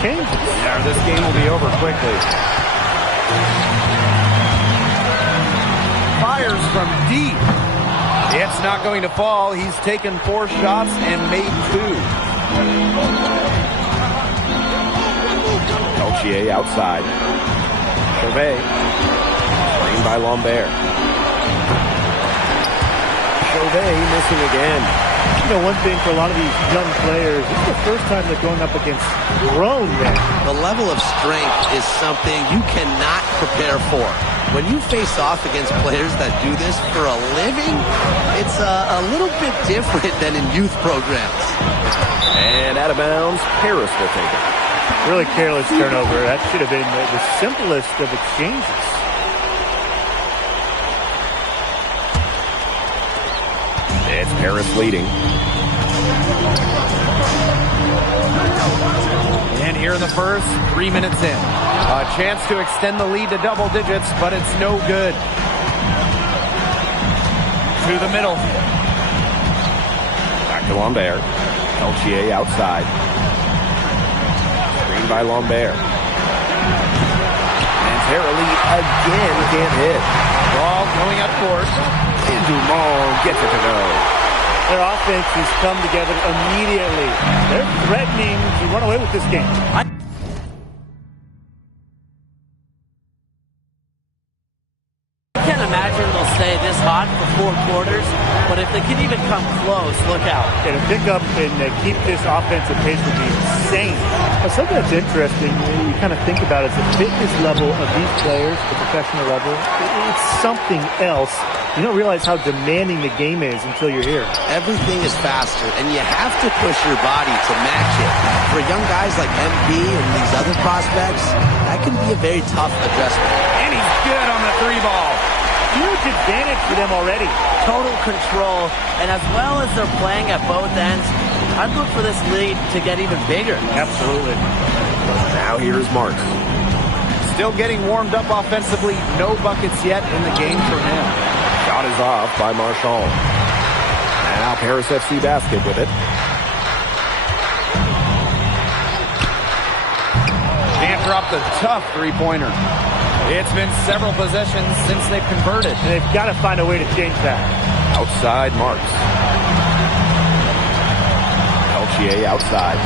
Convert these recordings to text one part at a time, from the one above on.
changes. Yeah, this game will be over quickly. Fires from deep. It's not going to fall. He's taken 4 shots and made 2. Peltier outside. Chauvet. Screened by Lambert. Chauvet missing again. You know, one thing for a lot of these young players, this is the first time they're going up against grown men. The level of strength is something you cannot prepare for. When you face off against players that do this for a living, it's a little bit different than in youth programs. And out of bounds, Paris will take it. Really careless turnover. That should have been the simplest of exchanges. It's Paris leading. And here in the first, 3 minutes in. A chance to extend the lead to double digits, but it's no good. To the middle. Back to Lambert. Peltier outside. Screened by Lambert. And Terrelli again can't hit. Ball going up court. And Dumont gets it to go. Their offense has come together immediately. They're threatening to run away with this game. I can't imagine they'll stay this hot for 4 quarters, but if they can even come close, look out. Yeah, to pick up and keep this offensive pace would be insane. But something that's interesting, you kind of think about is the fitness level of these players, the professional level. It's something else. You don't realize how demanding the game is until you're here. Everything is faster, and you have to push your body to match it. For young guys like MP and these other prospects, that can be a very tough adjustment. And he's good on the 3 ball. Huge advantage for them already. Total control, and as well as they're playing at both ends, I'd look for this lead to get even bigger. Absolutely. Now here's Marks. Still getting warmed up offensively. No buckets yet in the game for him. Shot is off by Marchand. Now Paris FC basket with it. Can't drop the tough 3-pointer. It's been several possessions since they've converted. And they've got to find a way to change that. Outside Marks. Peltier outside.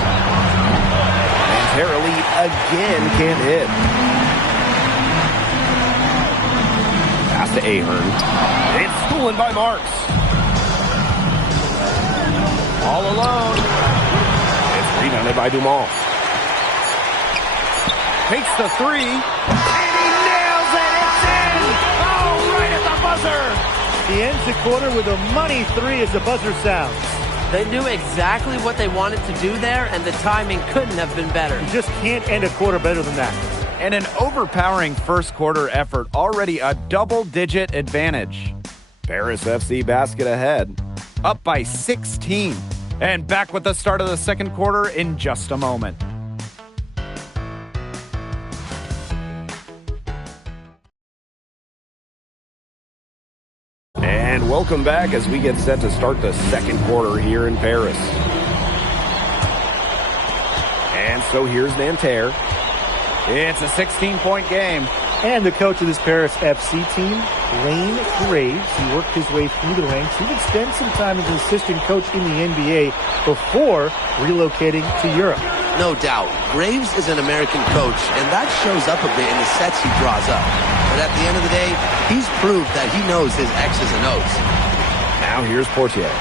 And Terrelli again can't hit. Pass to Ahern. It's stolen by Marks. All alone. It's rebounded by Dumont. Takes the 3. And he nails it. It's in. Oh, right at the buzzer. He ends the quarter with a money 3 as the buzzer sounds. They knew exactly what they wanted to do there, and the timing couldn't have been better. You just can't end a quarter better than that. And an overpowering first quarter effort, already a double-digit advantage. Paris FC basket ahead, up by 16. And back with the start of the second quarter in just a moment. And welcome back as we get set to start the second quarter here in Paris. And so here's Nanterre. It's a 16-point game. And the coach of this Paris FC team, Lane Graves, he worked his way through the ranks. He would spend some time as an assistant coach in the NBA before relocating to Europe. No doubt, Graves is an American coach, and that shows up a bit in the sets he draws up. But at the end of the day, he's proved that he knows his X's and O's. Now here's Portier.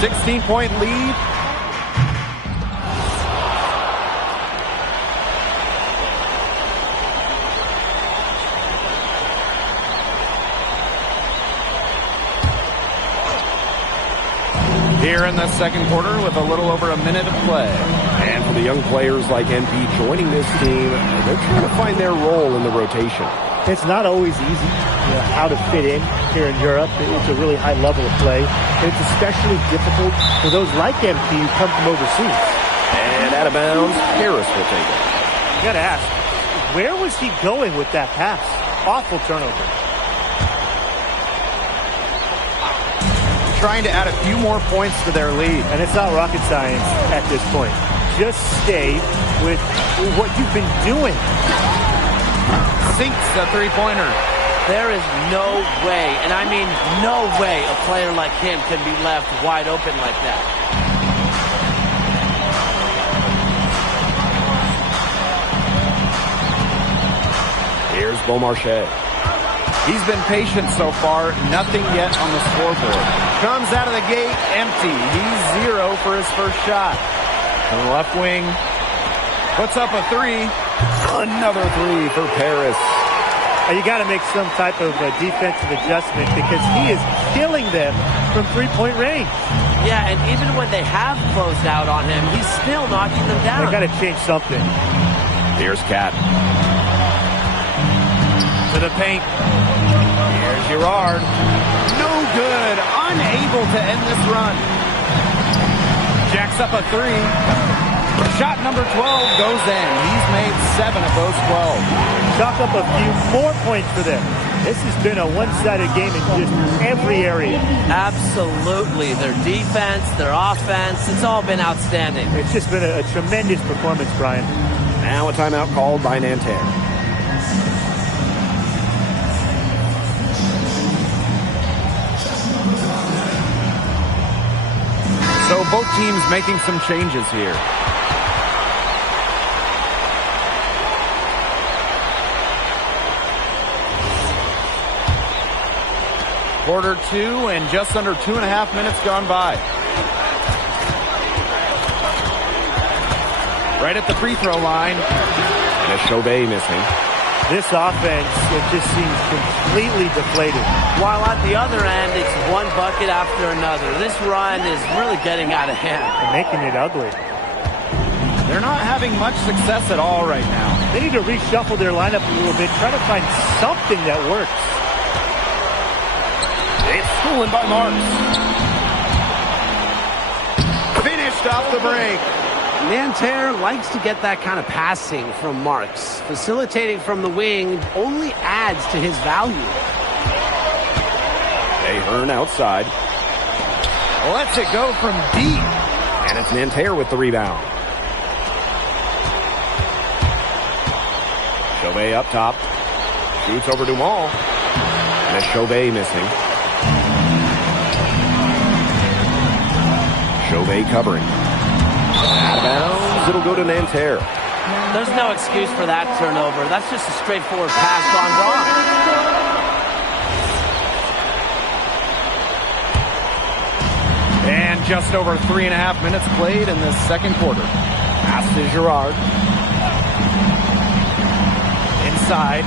16-point lead. Here in the second quarter with a little over a minute of play. And for the young players like NP joining this team, they're trying to find their role in the rotation. It's not always easy, how to fit in here in Europe. It's a really high level of play. And it's especially difficult for those like MP who come from overseas. And out of bounds, Paris will take it. You got to ask, where was he going with that pass? Awful turnover. Trying to add a few more points to their lead. And it's not rocket science at this point. Just stay with what you've been doing. Sinks a three-pointer. There is no way, and I mean no way, a player like him can be left wide open like that. Here's Beaumarchais. He's been patient so far, nothing yet on the scoreboard. Comes out of the gate empty. He's 0 for his first shot. From the left wing, puts up a three. Another three for Paris. You got to make some type of defensive adjustment because he is killing them from three-point range. Yeah, and even when they have closed out on him, he's still knocking them down. They got to change something. Here's Cat. To the paint. Here's Girard. No good. Unable to end this run. Jacks up a three. Shot number 12 goes in. He's made 7 of those 12. Chalk up a few more points for them. This has been a one-sided game in just every area. Absolutely. Their defense, their offense, it's all been outstanding. It's just been a tremendous performance, Brian. Now a timeout called by Nanterre. So both teams making some changes here. Quarter 2 and just under 2.5 minutes gone by. Right at the free throw line. And a Chauvet missing. This offense, it just seems completely deflated. While at the other end, it's one bucket after another. This run is really getting out of hand. And making it ugly. They're not having much success at all right now. They need to reshuffle their lineup a little bit, try to find something that works. It's stolen by Marks. Finished off the break. Nanterre likes to get that kind of passing from Marks. Facilitating from the wing only adds to his value. Ahern outside. Lets it go from deep. And it's Nanterre with the rebound. Chauvet up top. Shoots over Dumont. And a Chauvet missing. Chauvet covering. Out of bounds. It'll go to Nanterre. There's no excuse for that turnover. That's just a straightforward pass gone wrong. And just over 3.5 minutes played in the second quarter. Pass to Girard. Inside.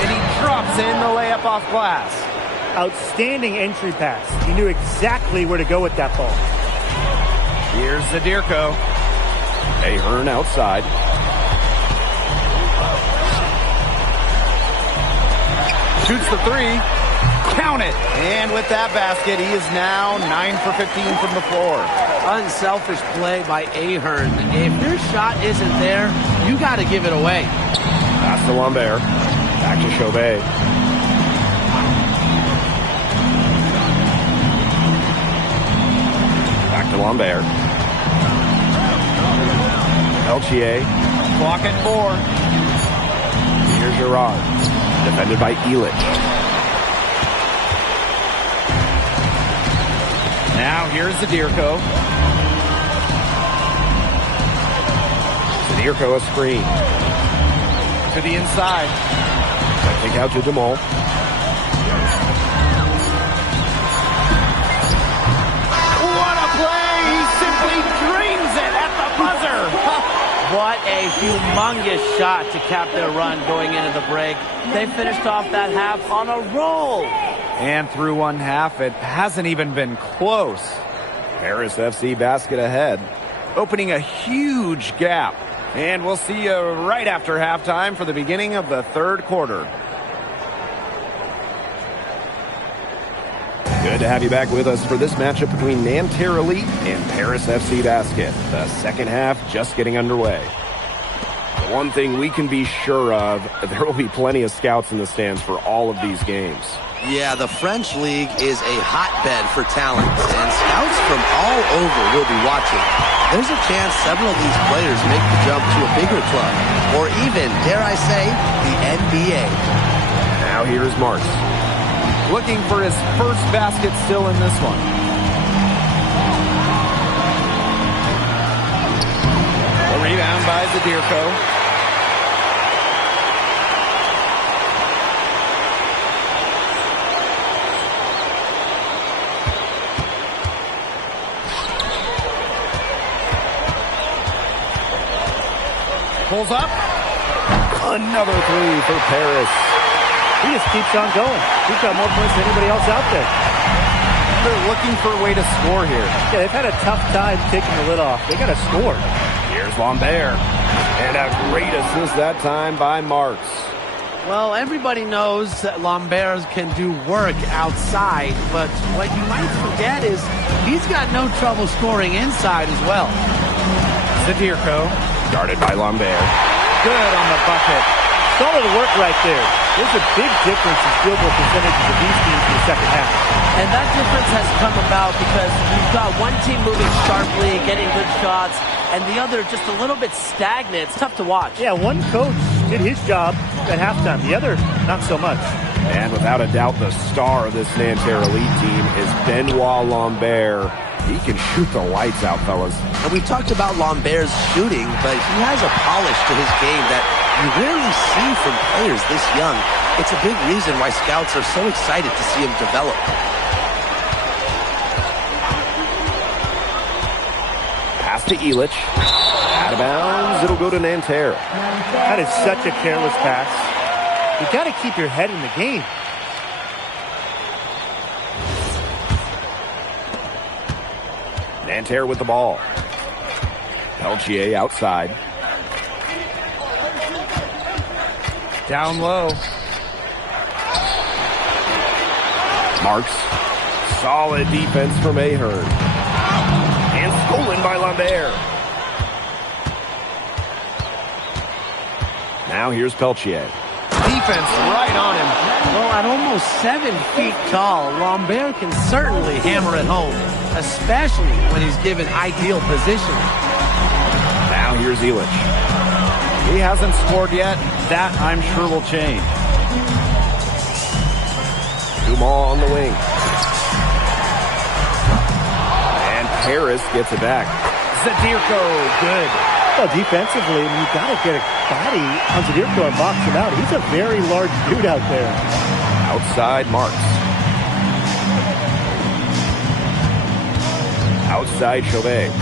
And he drops in the layup off glass. Outstanding entry pass. He knew exactly where to go with that ball. Here's Zadirko. Ahern outside. Shoots the three. Count it. And with that basket, he is now 9 for 15 from the floor. Unselfish play by Ahern. If your shot isn't there, you got to give it away. Pass to Lambert. Back to Chauvet. Back to Lambert. Peltier. Clock at 4. Here's Girard. Defended by Elich. Now here's Zadirko. Zadirko a screen. To the inside. Kick out to Dumont. What a play! He simply drains it at the buzzer. What a humongous shot to cap their run going into the break. They finished off that half on a roll. And through one half, it hasn't even been close. Paris FC basket ahead, opening a huge gap. And we'll see you right after halftime for the beginning of the third quarter. Good to have you back with us for this matchup between Nanterre Elite and Paris FC Basket. The second half just getting underway. One thing we can be sure of, there will be plenty of scouts in the stands for all of these games. Yeah, the French League is a hotbed for talent, and scouts from all over will be watching. There's a chance several of these players make the jump to a bigger club, or even, dare I say, the NBA. Now here's Marks, looking for his first basket still in this one. A rebound by Zadirko. Pulls up. Another three for Paris. He just keeps on going. He's got more points than anybody else out there. They're looking for a way to score here. Yeah, they've had a tough time taking the lid off. They got to score. Here's Lambert. And a great assist that time by Marks. Well, everybody knows that Lambert can do work outside, but what you might forget is he's got no trouble scoring inside as well. Zadirko. Guarded by Lambert. Good on the bucket. Solid work right there. There's a big difference in field goal percentages of these teams in the second half. And that difference has come about because you've got one team moving sharply, getting good shots, and the other just a little bit stagnant. It's tough to watch. Yeah, one coach did his job at halftime. The other, not so much. And without a doubt, the star of this Nanterre Elite team is Benoit Lambert. He can shoot the lights out, fellas. And we talked about Lambert's shooting, but he has a polish to his game that you rarely see from players this young. It's a big reason why scouts are so excited to see him develop. Pass to Illich. Out of bounds. It'll go to Nanterre. That is such a careless pass. You got to keep your head in the game. Nanterre with the ball. Peltier outside. Down low. Marks. Solid defense from Ahern. And stolen by Lambert. Now here's Peltier. Defense right on him. Well, at almost 7 feet tall, Lambert can certainly hammer it home, especially when he's given ideal positioning. Now here's Illich. He hasn't scored yet. That, I'm sure, will change. Dumas on the wing. And Paris gets it back. Zadirko, good. Well, defensively, you got to get a body on Zadirko and box him out. He's a very large dude out there. Outside Marks. Outside Chauvet.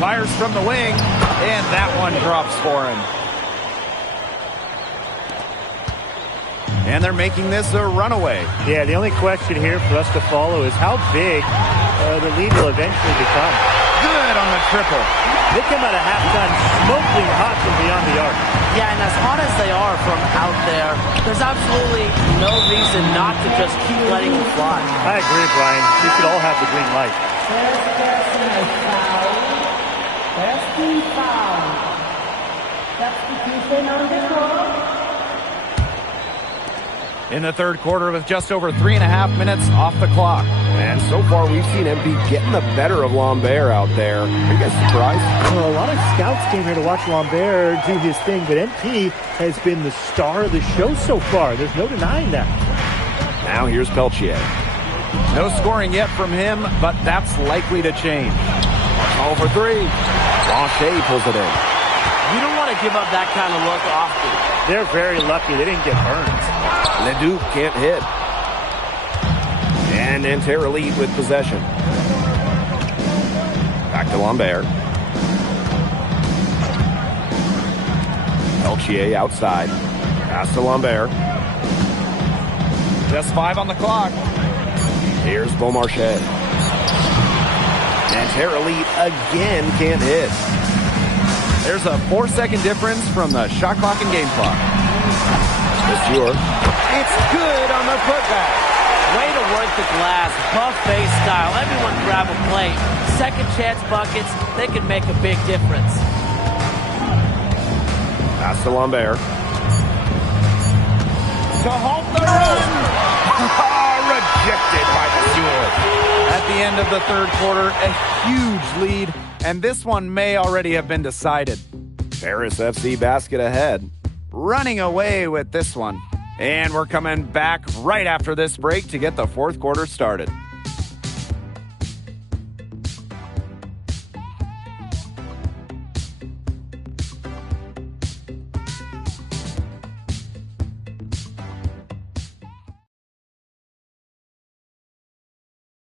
Fires from the wing, and that one drops for him. And they're making this a runaway. Yeah, the only question here for us to follow is how big the lead will eventually become. Good on the triple. They come out of halftime smoking hot from beyond the arc. Yeah, and as hot as they are from out there, there's absolutely no reason not to just keep letting them fly. I agree, Brian. We should all have the green light. In the third quarter with just over 3.5 minutes off the clock. And so far we've seen MP getting the better of Lambert out there. Are you guys surprised? Well, a lot of scouts came here to watch Lambert do his thing, but MP has been the star of the show so far. There's no denying that. Now here's Peltier. No scoring yet from him, but that's likely to change. All for three. Blanchet pulls it in. You don't want to give up that kind of look often. They're very lucky they didn't get burned. Leduc can't hit. And Nanterre Elite with possession. Back to Lambert. Peltier outside. Pass to Lambert. Just 5 on the clock. Here's Beaumarchais. Nanterre Elite again can't hit. There's a 4-second difference from the shot clock and game clock. Monsieur. It's good on the putback. Way to work the glass, buffet style. Everyone grab a plate. Second chance buckets, they can make a big difference. Pass to Lambert. To halt the run. Rejected by the Stewart. At the end of the third quarter, a huge lead, and this one may already have been decided. Paris FC basket ahead, running away with this one. And we're coming back right after this break to get the fourth quarter started.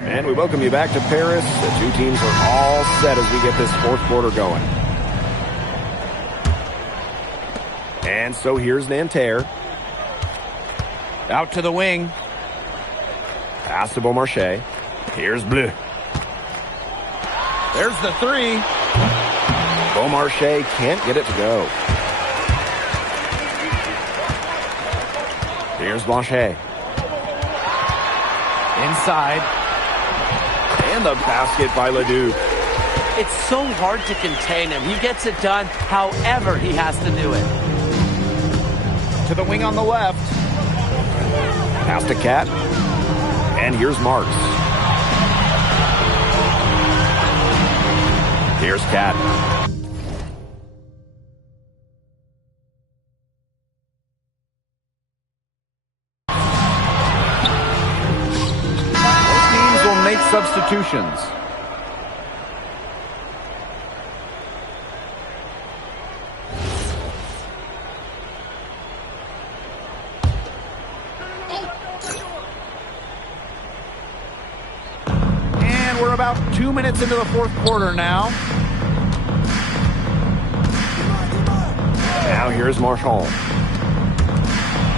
And we welcome you back to Paris. The two teams are all set as we get this fourth quarter going. And so here's Nanterre. Out to the wing. Pass to Beaumarchais. Here's Bleu. There's the three. Beaumarchais can't get it to go. Here's Blanchet. Inside. And the basket by Leduc. It's so hard to contain him. He gets it done however he has to do it. To the wing on the left. Pass to Cat. And here's Marks. Here's Cat. Both teams will make substitutions. We're about 2 minutes into the fourth quarter now. Now here's Marchand.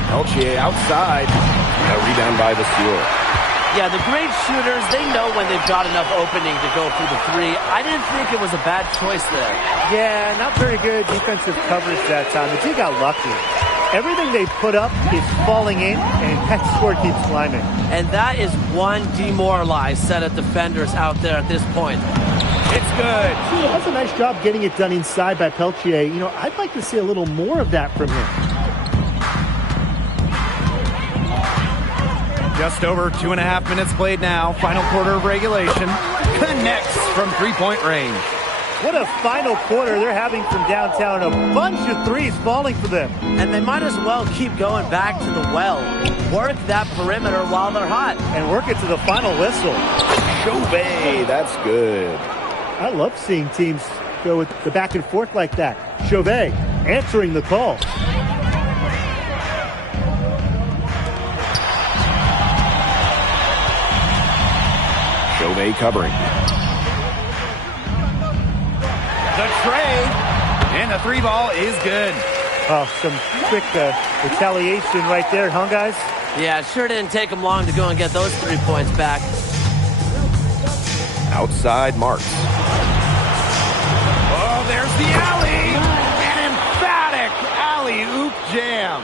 Peltier outside. A rebound by the Stewart. Yeah, the great shooters, they know when they've got enough opening to go for the three. I didn't think it was a bad choice there. Yeah, not very good defensive coverage that time. The team got lucky. Everything they put up is falling in, and that score keeps climbing. And that is one demoralized set of defenders out there at this point. It's good. That's a nice job getting it done inside by Peltier. You know, I'd like to see a little more of that from him. Just over 2.5 minutes played now. Final quarter of regulation. Connects from three-point range. What a final quarter they're having from downtown. A bunch of threes falling for them. And they might as well keep going back to the well. Work that perimeter while they're hot. And work it to the final whistle. Chauvet, that's good. I love seeing teams go with the back and forth like that. Chauvet answering the call. Chauvet covering. The tray, and the three ball is good. Oh, some quick retaliation right there, huh, guys? Yeah, it sure didn't take them long to go and get those 3 points back. Outside Marks. Oh, there's the alley. An emphatic alley-oop jam.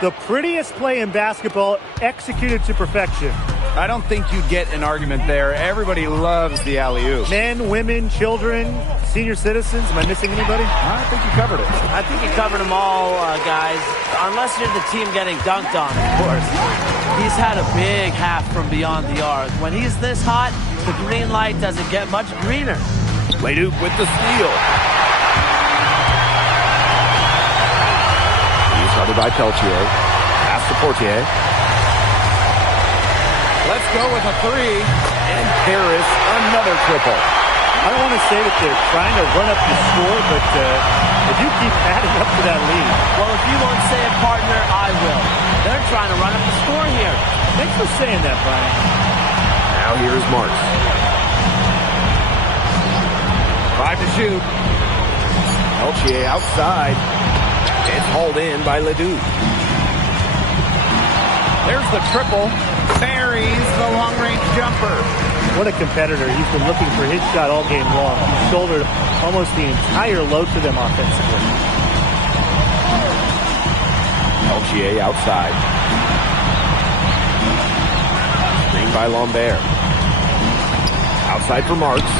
The prettiest play in basketball, executed to perfection. I don't think you get an argument there. Everybody loves the alley-oop. Men, women, children, senior citizens. Am I missing anybody? I think you covered it. I think you covered them all, guys. Unless you're the team getting dunked on, of course. He's had a big half from beyond the arc. When he's this hot, the green light doesn't get much greener. Leduc with the steal. He's covered by Peltier. Pass to Portier. Let's go with a three. And Paris, another triple. I don't want to say that they're trying to run up the score, but they do keep adding up to that lead. Well, if you won't say it, partner, I will. They're trying to run up the score here. Thanks for saying that, Brian. Now here's Marks. 5 to shoot. Peltier outside. It's hauled in by Ledoux. There's the triple. Buries the long-range jumper. What a competitor. He's been looking for his shot all game long. He shouldered almost the entire load for them offensively. Peltier outside. Screen by Lambert. Outside for Marks.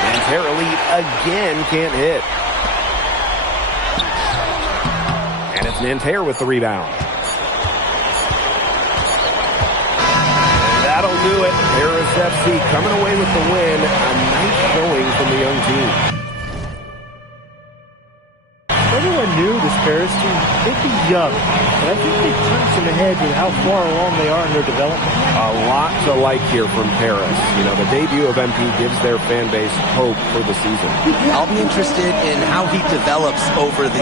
And Terrelli again can't hit. Nanterre with the rebound. And that'll do it. Paris FC coming away with the win. A nice showing from the young team. Everyone knew this Paris team, they'd be young, but I think they've turned some ahead with how far along they are in their development. A lot to like here from Paris. You know, the debut of MP gives their fan base hope for the season. I'll be interested in how he develops over the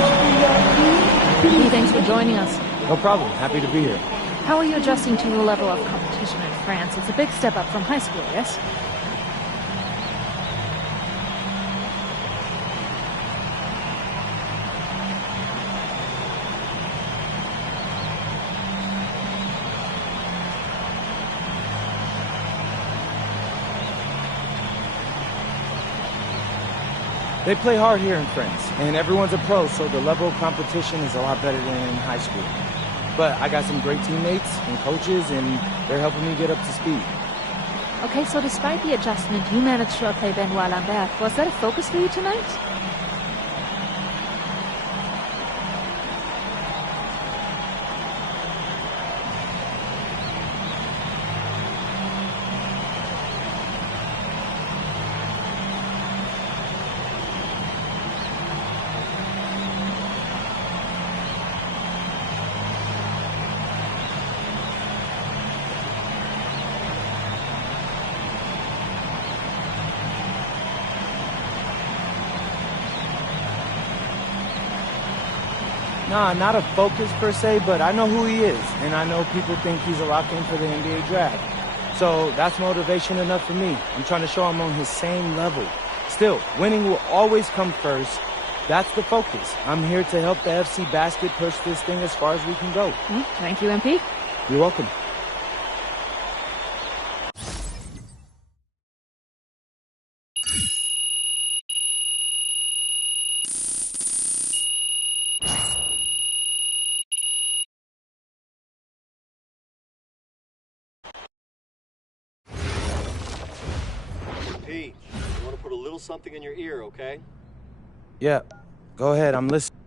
Hey, thanks for joining us. No problem. Happy to be here. How are you adjusting to the level of competition in France? It's a big step up from high school, yes? They play hard here in France, and everyone's a pro, so the level of competition is a lot better than in high school. But I got some great teammates and coaches, and they're helping me get up to speed. Okay, so despite the adjustment, you managed to outplay Benoit Lambert. Was that a focus for you tonight? Nah, not a focus per se, but I know who he is, and I know people think he's a lock-in for the NBA draft. So that's motivation enough for me. I'm trying to show him on his same level. Still, winning will always come first. That's the focus. I'm here to help the FC Basket push this thing as far as we can go. Thank you, MP. You're welcome. Pete, you want to put a little something in your ear, okay? Yeah, go ahead. I'm listening.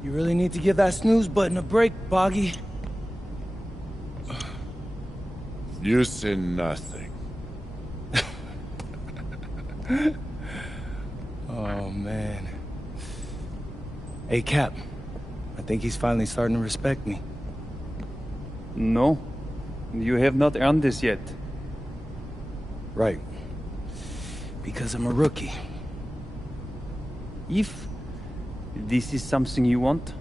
You really need to give that snooze button a break, Boggy. You say nothing. Oh, man. Hey, Cap. I think he's finally starting to respect me. No, you have not earned this yet. Right. Because I'm a rookie. If this is something you want,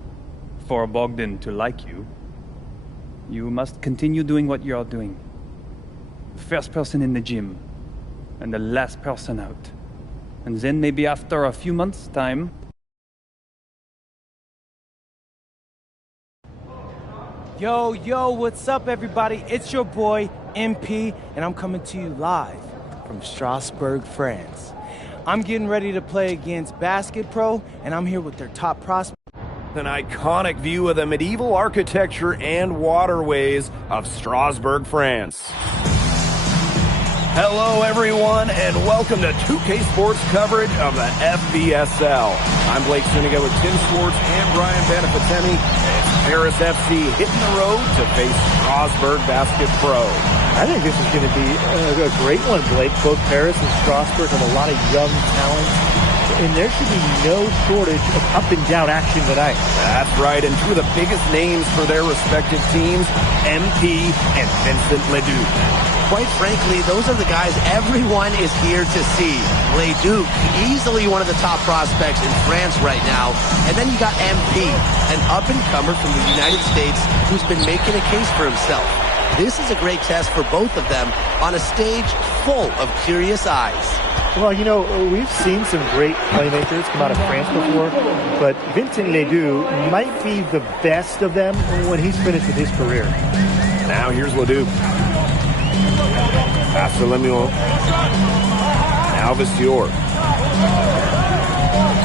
for Bogdan to like you, you must continue doing what you are doing. First person in the gym, and the last person out. And then maybe after a few months' time... Yo, what's up, everybody? It's your boy, MP, and I'm coming to you live from Strasbourg, France. I'm getting ready to play against Basket Pro, and I'm here with their top prospect. An iconic view of the medieval architecture and waterways of Strasbourg, France. Hello, everyone, and welcome to 2K Sports coverage of the FBSL. I'm Blake Suniga with Tim Sports and Brian Banafitemi. It's Paris FC hitting the road to face Strasbourg Basket Pro. I think this is going to be a great one, Blake. Both Paris and Strasbourg have a lot of young talent, and there should be no shortage of up-and-down action tonight. That's right, and two of the biggest names for their respective teams, MP and Vincent Leduc. Quite frankly, those are the guys everyone is here to see. Leduc, easily one of the top prospects in France right now. And then you got MP, an up-and-comer from the United States who's been making a case for himself. This is a great test for both of them on a stage full of curious eyes. Well, you know, we've seen some great playmakers come out of France before, but Vincent Ledoux might be the best of them when he's finished with his career. Now here's Ledoux. Pass to Lemieux. Now Vistior.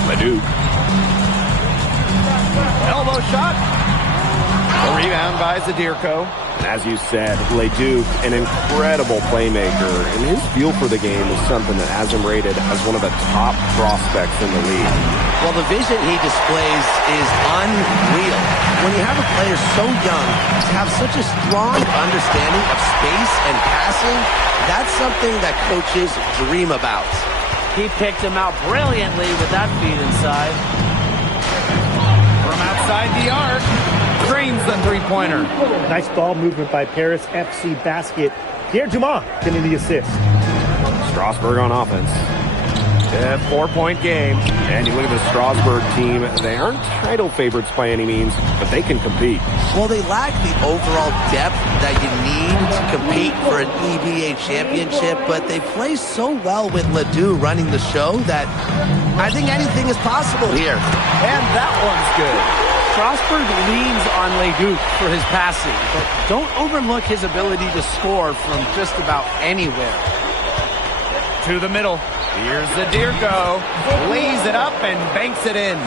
Ledoux. Elbow shot. A rebound by Zadirko. And as you said, Ledoux, an incredible playmaker, and his feel for the game is something that has him rated as one of the top prospects in the league. Well, the vision he displays is unreal. When you have a player so young to have such a strong understanding of space and passing, that's something that coaches dream about. He picked him out brilliantly with that feed inside. From outside the arc, screens the three-pointer. Nice ball movement by Paris FC Basket. Pierre Dumont getting the assist. Strasbourg on offense. A 4-point game. And you look at the Strasbourg team, they aren't title favorites by any means, but they can compete. Well, they lack the overall depth that you need to compete for an EBA championship, but they play so well with Ledoux running the show that I think anything is possible here. And that one's good. Strasbourg leans on Ledoux for his passing, but don't overlook his ability to score from just about anywhere. To the middle. Here's Zadirko. Lays it up and banks it in.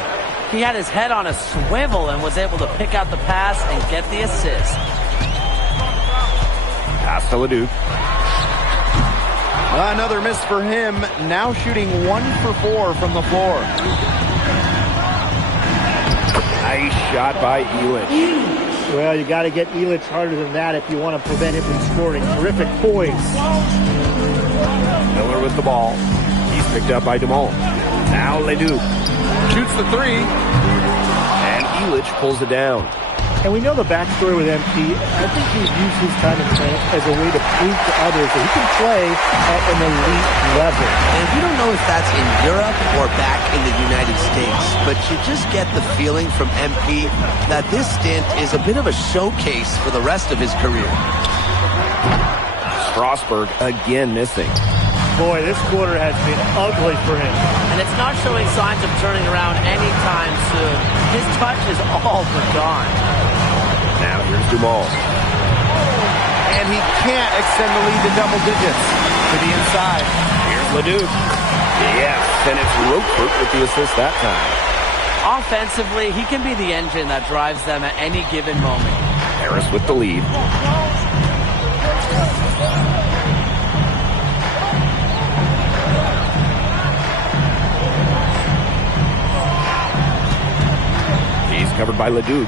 He had his head on a swivel and was able to pick out the pass and get the assist. Pass to Ledoux. Another miss for him. Now shooting 1 for 4 from the floor. Nice shot by Illich. Well, you got to get Illich harder than that if you want to prevent him from scoring. Terrific poise. Miller with the ball. He's picked up by Dumont. Now Ledoux shoots the three. And Illich pulls it down. And we know the backstory with MP. I think he's used his time in France as a way to prove to others that he can play at an elite level. And you don't know if that's in Europe or back in the United States, but you just get the feeling from MP that this stint is a bit of a showcase for the rest of his career. Strasbourg again missing. Boy, this quarter has been ugly for him. And it's not showing signs of turning around anytime soon. His touch is all but gone. Now here's Dumont. And he can't extend the lead to double digits. To the inside. Here's Ledoux. Yes, and it's Roquefort with the assist that time. Offensively, he can be the engine that drives them at any given moment. Paris with the lead. He's covered by Ledoux.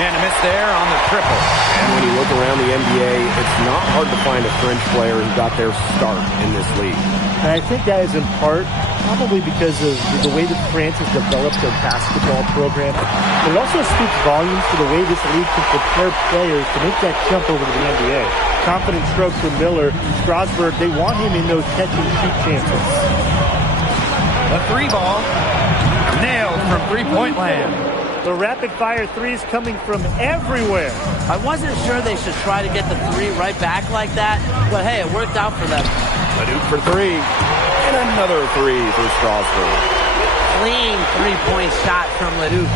And a miss there on the triple. And when you look around the NBA, it's not hard to find a French player who got their start in this league. And I think that is in part probably because of the way that France has developed their basketball program. But it also speaks volumes to the way this league can prepare players to make that jump over to the NBA. Confident strokes from Miller. Strasbourg, they want him in those catch-and-shoot chances. A three ball. Nailed from three-point land. The rapid-fire threes coming from everywhere. I wasn't sure they should try to get the three right back like that, but hey, it worked out for them. Ledoux for three. And another three for Strasbourg. Clean three-point shot from Ledoux.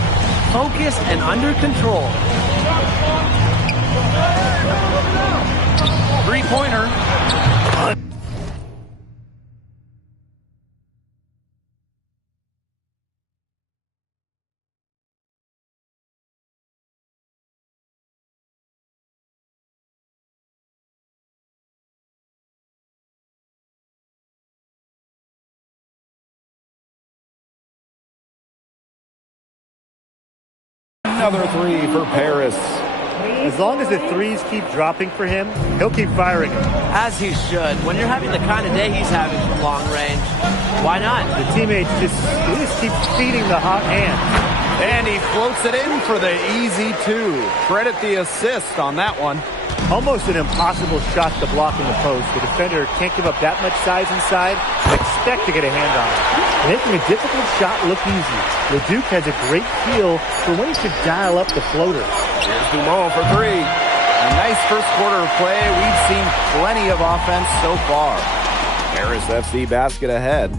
Focused and under control. Three-pointer. Another three for Paris. As long as the threes keep dropping for him, he'll keep firing them. As he should. When you're having the kind of day he's having from long range, why not? The teammates just keep feeding the hot hand. And he floats it in for the easy two. Credit the assist on that one. Almost an impossible shot to block in the post. The defender can't give up that much size inside and expect to get a hand on it. Making a difficult shot look easy. Ledoux has a great feel for when he should dial up the floater. Here's Dumont for three. A nice first quarter of play. We've seen plenty of offense so far. Paris FC basket ahead.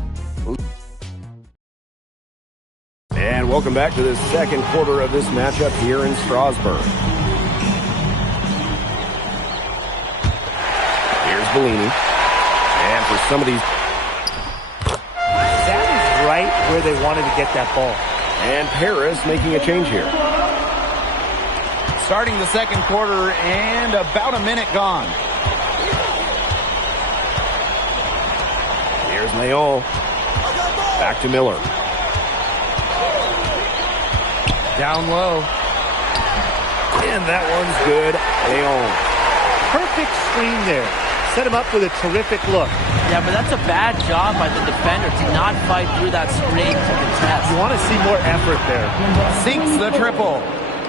And welcome back to the second quarter of this matchup here in Strasbourg. Here's Bellini. And for some of these... That is right where they wanted to get that ball. And Paris making a change here. Starting the second quarter and about a minute gone. Here's Leon. Back to Miller. Down low. And that one's good. Leon. Perfect screen there. Set him up with a terrific look. Yeah, but that's a bad job by the defender to not fight through that screen to contest. You want to see more effort there. Sinks the triple.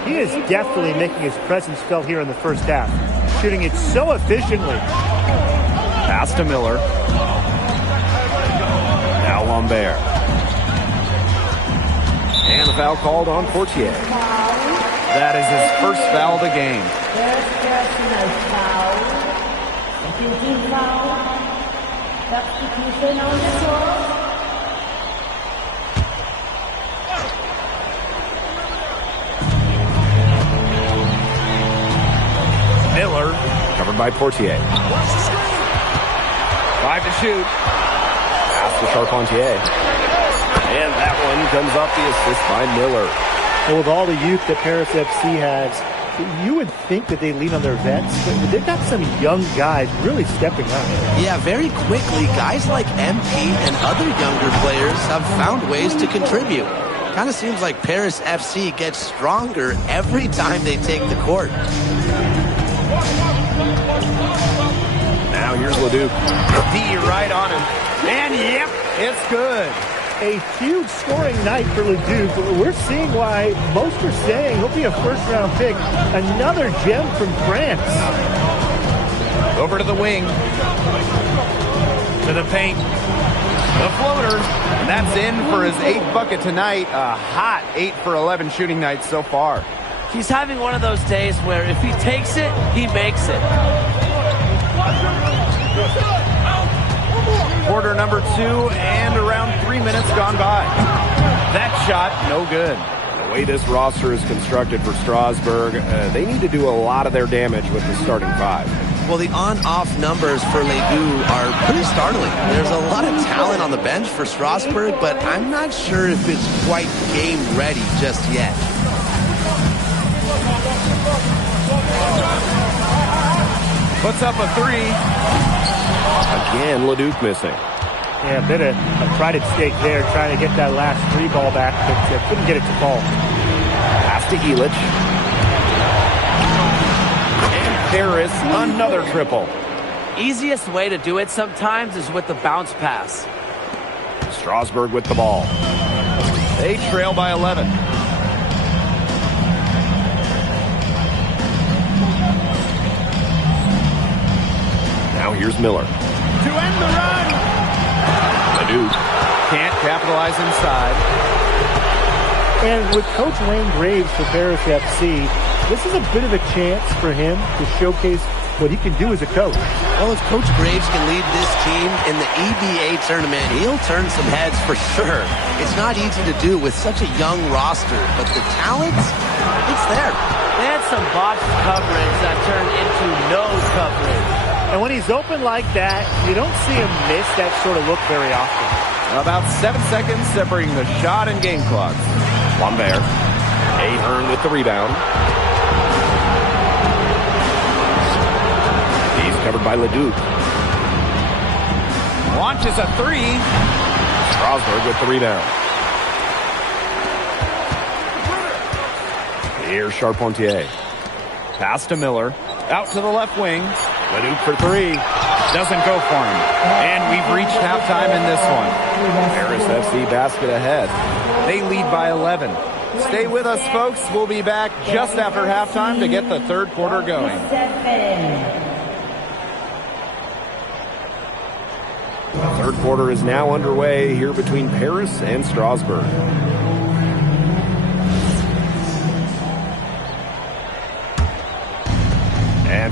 He is definitely making his presence felt here in the first half. Shooting it so efficiently. Pass to Miller. Now Lambert. And the foul called on Portier. That is his first foul of the game. First personal foul. Second team foul. Substitution on the floor. Miller. Covered by Portier. 5 to shoot. Pass to Charpentier. And that one comes off the assist by Miller. Well, with all the youth that Paris FC has, you would think that they lean on their vets, but they've got some young guys really stepping up. Yeah, very quickly, guys like MP and other younger players have found ways to contribute. Kind of seems like Paris FC gets stronger every time they take the court. Now here's Leduc. D right on him. And yep, it's good. A huge scoring night for Leduc. We're seeing why most are saying he'll be a first-round pick. Another gem from France. Over to the wing. To the paint. The floater. And that's in for his 8th bucket tonight. A hot 8 for 11 shooting night so far. He's having one of those days where if he takes it, he makes it. Quarter number 2 and around 3 minutes gone by. That shot, no good. The way this roster is constructed for Strasbourg, they need to do a lot of their damage with the starting 5. Well, the on-off numbers for Ledoux are pretty startling. There's a lot of talent on the bench for Strasbourg, but I'm not sure if it's quite game ready just yet. Puts up a 3. Again, Leduc missing. Yeah, a bit of a pride at stake there, trying to get that last 3 ball back, but couldn't get it to fall. Pass to Illich. And Paris, another triple. Easiest way to do it sometimes is with the bounce pass. Strasbourg with the ball. They trail by 11. Now here's Miller. To end the run. Leduc. Can't capitalize inside. And with Coach Wayne Graves for Paris FC, this is a bit of a chance for him to showcase what he can do as a coach. Well, if Coach Graves can lead this team in the EBA tournament, he'll turn some heads for sure. It's not easy to do with such a young roster, but the talent, it's there. They had some botched coverage that turned into no coverage. And when he's open like that, you don't see him miss that sort of look very often. About 7 seconds separating the shot and game clocks. Lambert. Ahern with the rebound. He's covered by Leduc. Launches a 3. Strasbourg with the rebound. Here's Charpentier. Pass to Miller. Out to the left wing. Leduc for 3. Doesn't go for him. And we've reached halftime in this one. Paris FC basket ahead. They lead by 11. Stay with us, folks. We'll be back just after halftime to get the third quarter going. The third quarter is now underway here between Paris and Strasbourg.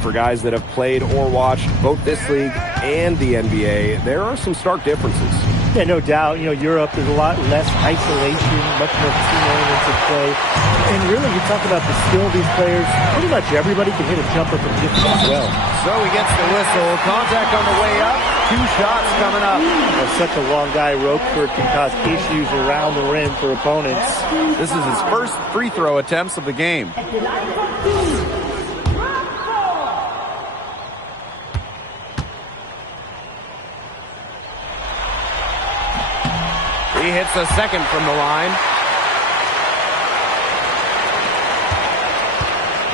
for guys that have played or watched both this league and the NBA, there are some stark differences. Yeah, no doubt. You know, Europe, there's a lot less isolation, much more team-oriented play. And really, you talk about the skill of these players, pretty much everybody can hit a jumper from distance as well. So he gets the whistle. Contact on the way up. 2 shots coming up. Well, such a long guy, Roquefort, can cause issues around the rim for opponents. This is his first free throw attempts of the game. He hits a second from the line.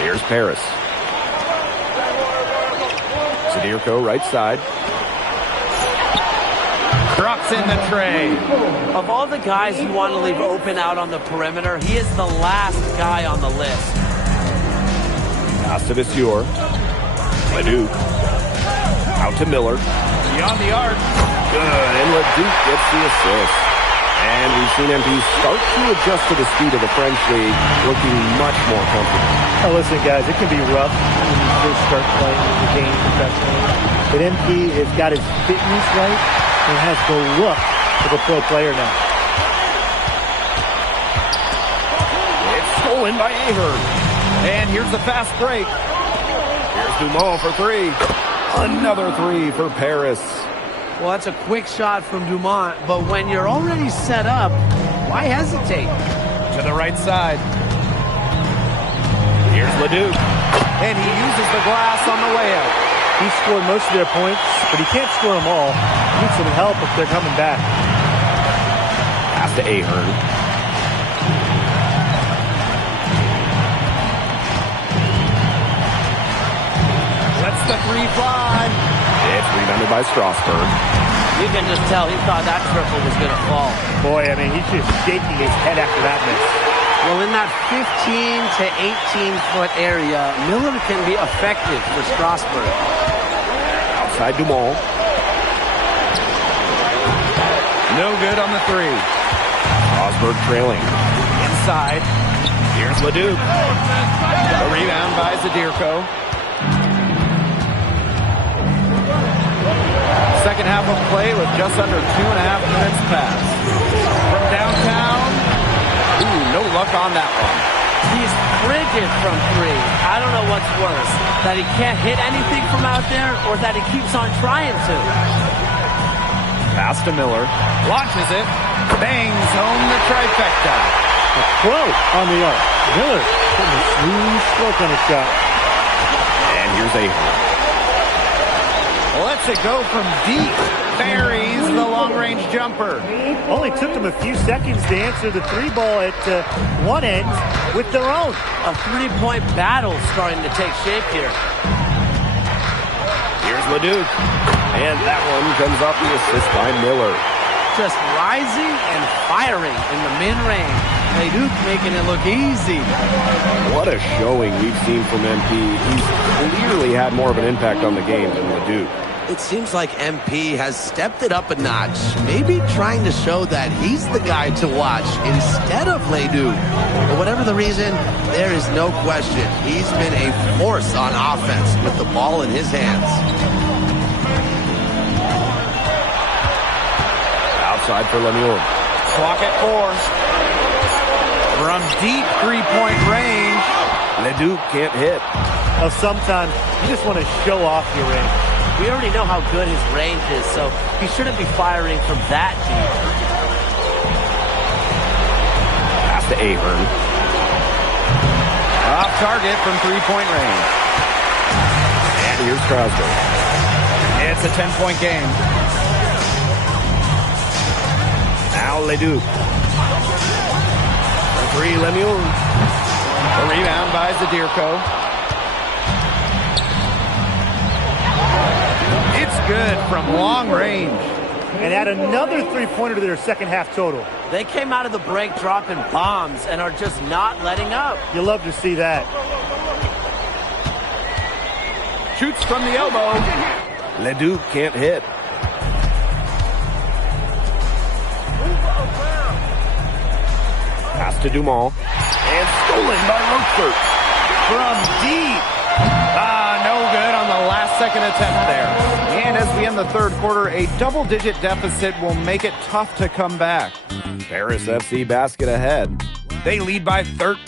Here's Paris. Zadirko, right side. Drops in the tray. Of all the guys you want to leave open out on the perimeter, he is the last guy on the list. Pass to Viseur. Leduc. Out to Miller. Beyond the arc. Good, and Leduc gets the assist. And we've seen MP start to adjust to the speed of the French league, looking much more comfortable. Oh, listen, guys, it can be rough when you first start playing the game professionally. But MP has got his fitness right and has the look of a pro player now. It's stolen by Ahern. And here's the fast break. Here's Dumont for 3. Another 3 for Paris. Well, that's a quick shot from Dumont, but when you're already set up, why hesitate? To the right side. Here's Leduc. And he uses the glass on the way out. He scored most of their points, but he can't score them all. He needs some help if they're coming back. Pass to Ahern. Lets the 3 fly. It's rebounded by Strasburg. You can just tell he thought that triple was going to fall. Boy, I mean, he's just shaking his head after that miss. Well, in that 15 to 18-foot area, Miller can be effective for Strasburg. Outside Dumont. No good on the 3. Strasburg trailing. Inside. Here's Leduc. The rebound by Zadirko. Second half of play with just under 2.5 minutes passed. From downtown, no luck on that one. He's frigid from 3. I don't know what's worse, that he can't hit anything from out there or that he keeps on trying to. Pass to Miller. Launches it. Bangs home the trifecta. A pro on the arc. Miller putting a smooth stroke on his shot. And here's Ahern. Lets it go from deep. Buries the long-range jumper. Only took them a few seconds to answer the 3 ball at one end with their own. A 3-point battle starting to take shape here. Here's Leduc. And that one comes off the assist by Miller. Just rising and firing in the mid-range. Leduc making it look easy. What a showing we've seen from MP. He's clearly had more of an impact on the game than Leduc. It seems like MP has stepped it up a notch, maybe trying to show that he's the guy to watch instead of Leduc. For whatever the reason, there is no question he's been a force on offense with the ball in his hands. Outside for Lemieux. Clock at 4. From deep 3-point range, Leduc can't hit. Well, sometimes you just want to show off your range. We already know how good his range is, so he shouldn't be firing from that deep. Pass to Ahern. Off target from 3-point range. And here's Strasburg. It's a 10-point game. Now Leduc. The 3, Lemieux. The rebound by Zadirko. It's good from long range. And add another 3-pointer to their second half total. They came out of the break dropping bombs and are just not letting up. You love to see that. Shoots from the elbow. Leduc can't hit. Pass to Dumont. And stolen by Roquefort. From deep. No good. second attempt there. And as we end the third quarter, a double-digit deficit will make it tough to come back. Paris FC basket ahead. They lead by 13.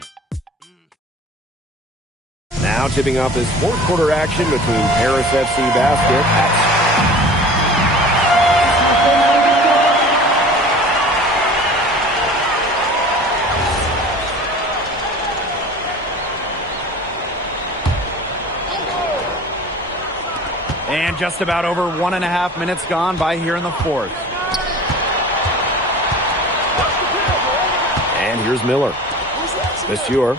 Now tipping off this fourth quarter action between Paris FC basket at And just about over 1.5 minutes gone by here in the fourth. And here's Miller. Monsieur.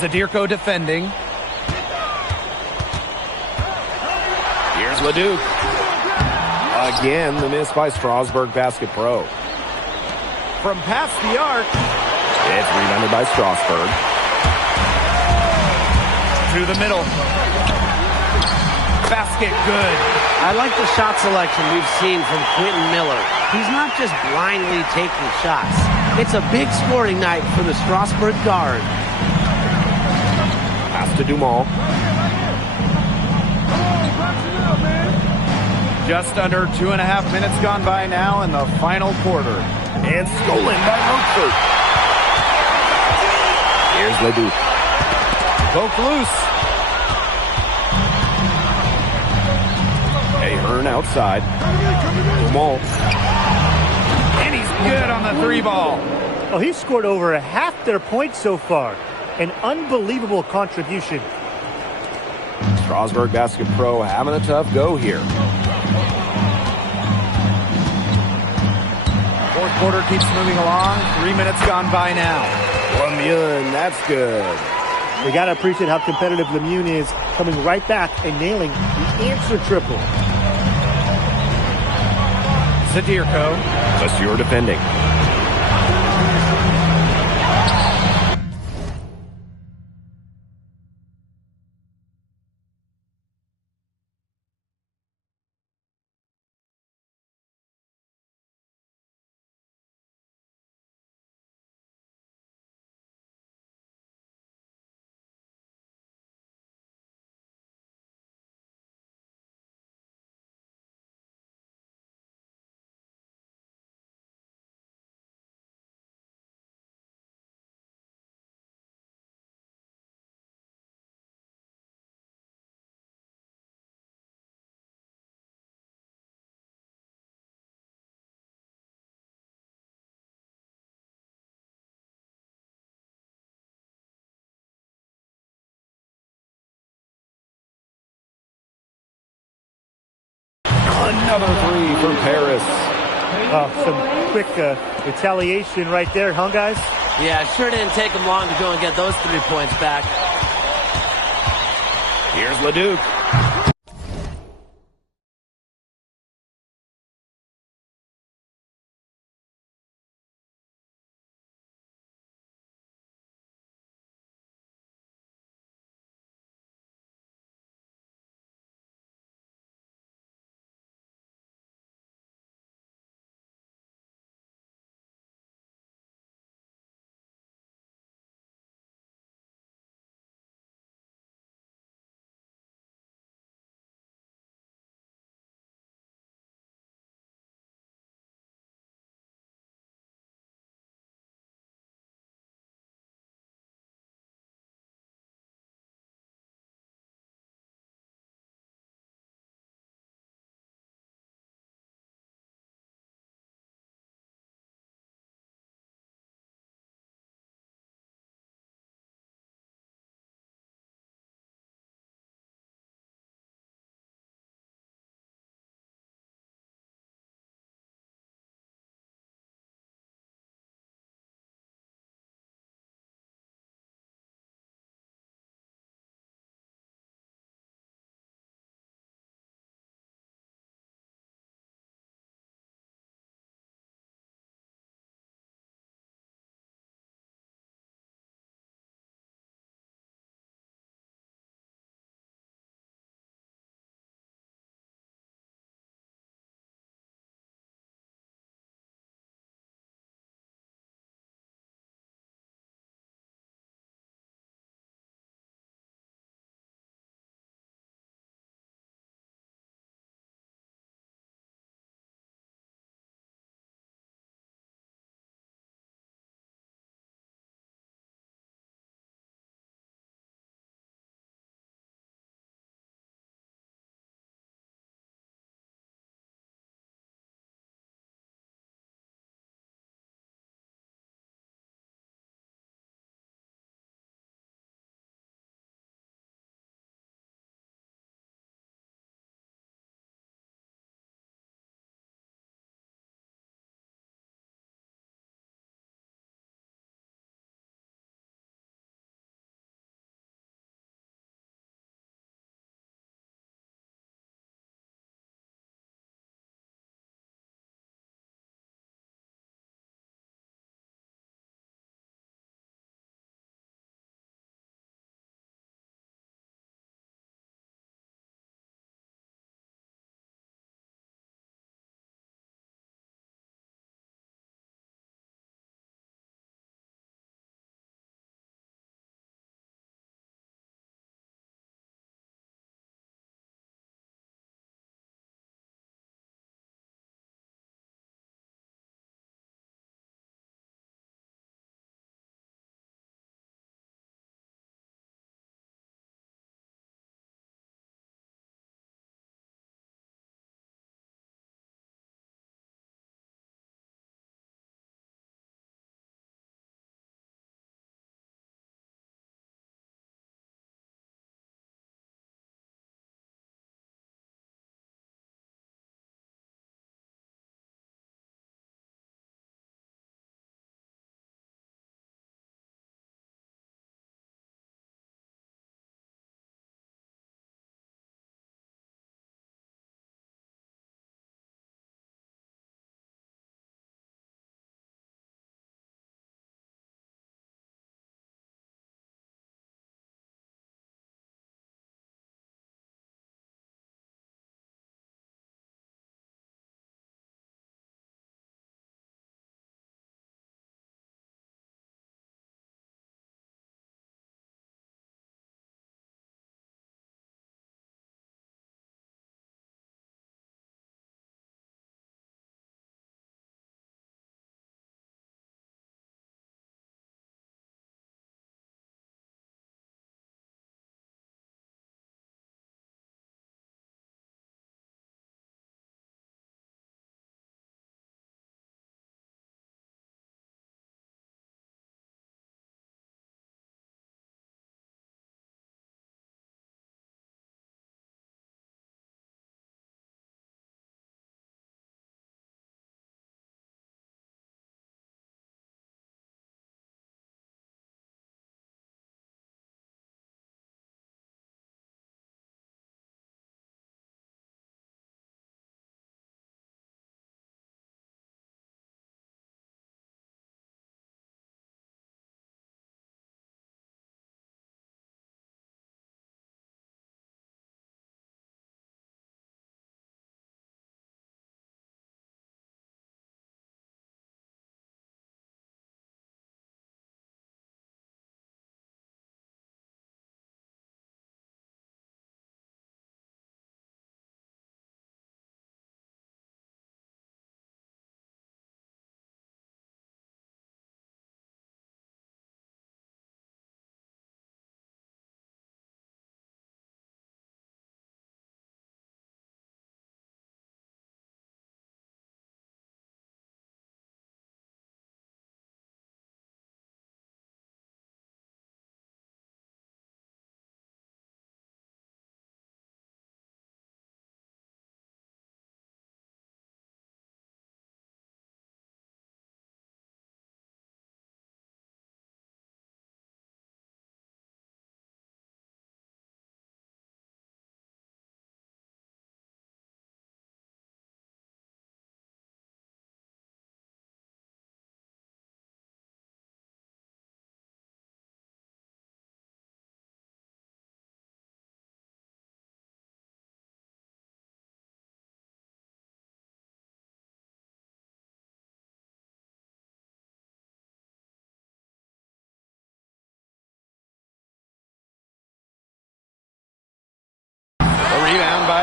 Zadirko defending. Here's Leduc. Again, the miss by Strasburg Basket Pro. From past the arc. It's rebounded by Strasburg. To the middle. Basket good. I like the shot selection we've seen from Quentin Miller. He's not just blindly taking shots. It's a big scoring night for the Strasburg guard. Pass to Dumal. Just under 2.5 minutes gone by now in the final quarter. And stolen by Rochford. Here's Leduc. Poke loose. Ahern outside. Dumal. And he's good on the three ball. Oh, he's scored over half their points so far. An unbelievable contribution. Strasburg Basket Pro having a tough go here. Fourth quarter keeps moving along. 3 minutes gone by now. Lemieux, that's good. We got to appreciate how competitive Lemieux is, coming right back and nailing the answer triple. Zadirko. Monsieur defending. Another three from Paris. Some quick retaliation right there, huh, guys? Yeah, it sure didn't take them long to go and get those 3 points back. Here's Leduc.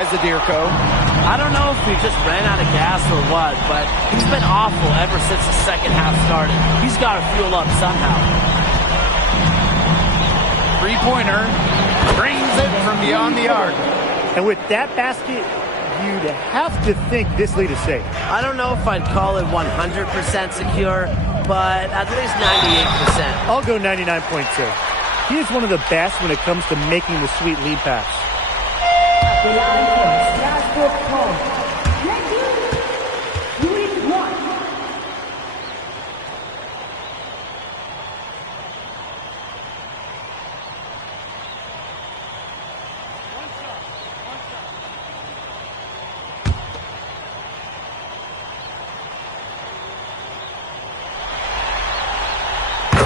by Zadirko. I don't know if he just ran out of gas or what, but he's been awful ever since the second half started. He's got to fuel up somehow. Three-pointer brings it from beyond the arc. And with that basket, you'd have to think this lead is safe. I don't know if I'd call it 100% secure, but at least 98%. I'll go 99.2. He is one of the best when it comes to making the sweet lead pass.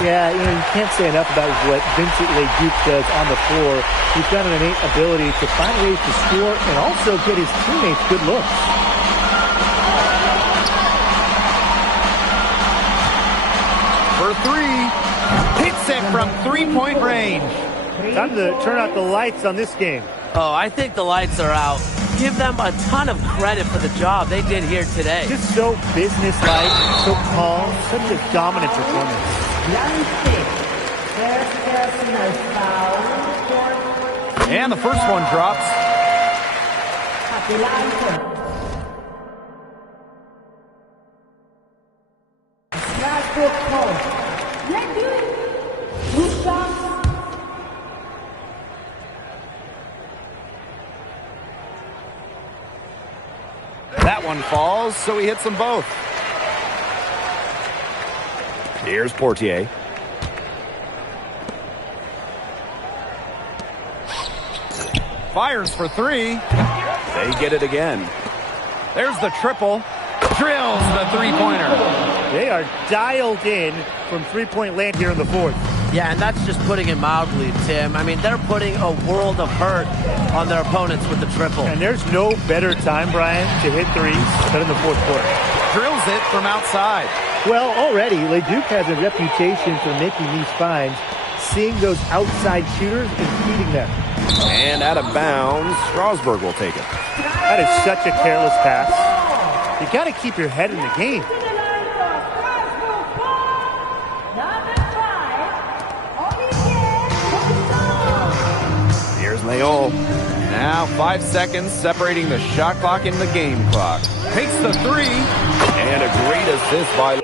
Yeah, you can't say enough about what Vincent LeDuc does on the floor. He's got an innate ability to find ways to score and also get his teammates good looks. For three, hits it from three-point range. Time to turn out the lights on this game. Oh, I think the lights are out. Give them a ton of credit for the job they did here today. Just so businesslike, so calm, such a dominant performance. And the first one drops. That one falls, so he hits them both. Here's Portier. Fires for three. They get it again. There's the triple. Drills the three-pointer. They are dialed in from three-point land here in the fourth. Yeah, and that's just putting it mildly, Tim. I mean, they're putting a world of hurt on their opponents with the triple. And there's no better time, Brian, to hit threes than in the fourth quarter. Drills it from outside. Well, already, LeDuc has a reputation for making these finds, seeing those outside shooters and feeding them. And out of bounds, Strasburg will take it. That is such a careless pass. You got to keep your head in the game. Here's Leon. Now 5 seconds separating the shot clock and the game clock. Takes the three. And a great assist by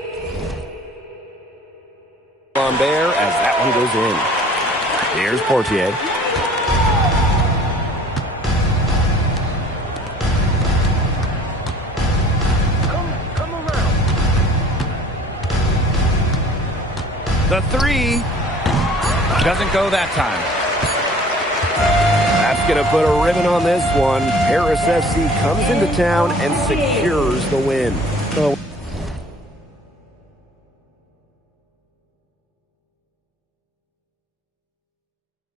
Lambert as that one goes in. Here's Portier. The three doesn't go that time. That's going to put a ribbon on this one. Paris FC comes into town and secures the win.